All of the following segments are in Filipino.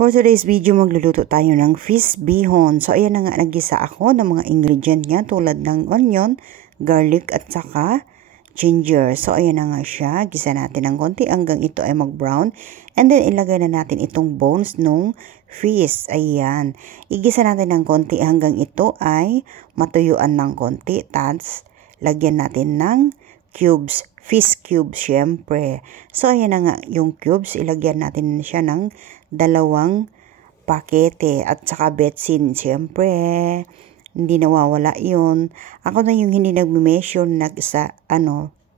For today's video, magluluto tayo ng fish bihon. So, ayan na nga, nagisa ako ng mga ingredient niya tulad ng onion, garlic, at saka ginger. So, ayan na nga siya. Gisa natin ng konti hanggang ito ay mag-brown. And then, ilagay na natin itong bones nung fish. Ayan. Igisa natin ng konti hanggang ito ay matuyuan ng konti. Tapos, lagyan natin ng cubes. Fish cubes, syempre. So, ayan na nga yung cubes. Ilagyan natin siya ng 2 pakete at saka betsin. Syempre, hindi nawawala yun. Ako na yung hindi nag-measure sa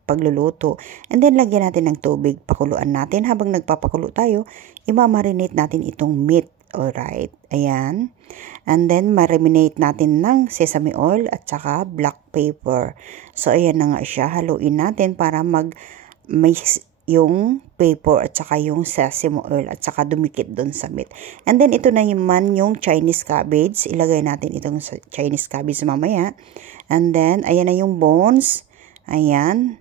pagluluto. And then, lagyan natin ng tubig. Pakuluan natin. Habang nagpapakulo tayo, imamarinate natin itong meat. Alright. Ayan. And then, marinate natin ng sesame oil at saka black pepper. So, ayan na nga siya. Haluin natin para mag-mix yung pepper at saka yung sesame oil at saka dumikit dun sa meat. And then, ito na naman yung Chinese cabbage. Ilagay natin itong Chinese cabbage mamaya. And then, ayan na yung bones. Ayan.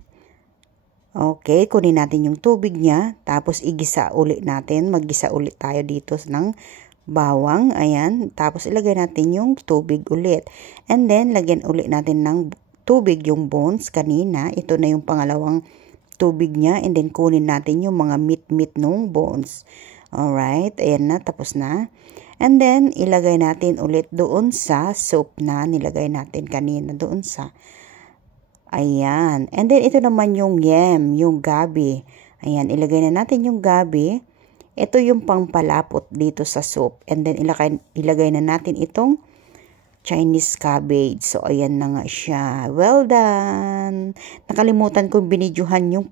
Okay, kunin natin yung tubig niya. Tapos, igisa ulit natin. Maggisa ulit tayo dito ng bawang. Ayan. Tapos, ilagay natin yung tubig ulit. And then, lagyan ulit natin ng tubig yung bones kanina. Ito na yung pangalawang tubig niya. And then, kunin natin yung mga meat nung bones. Alright. Ayan na. Tapos na. And then, ilagay natin ulit doon sa soup na nilagay natin kanina. Doon sa ayan. And then, ito naman yung yam, yung gabi. Ayan, ilagay na natin yung gabi. Ito yung pangpalapot dito sa soup. And then, ilagay na natin itong Chinese cabbage. So, ayan na nga siya. Well done! Nakalimutan kong binidyohan yung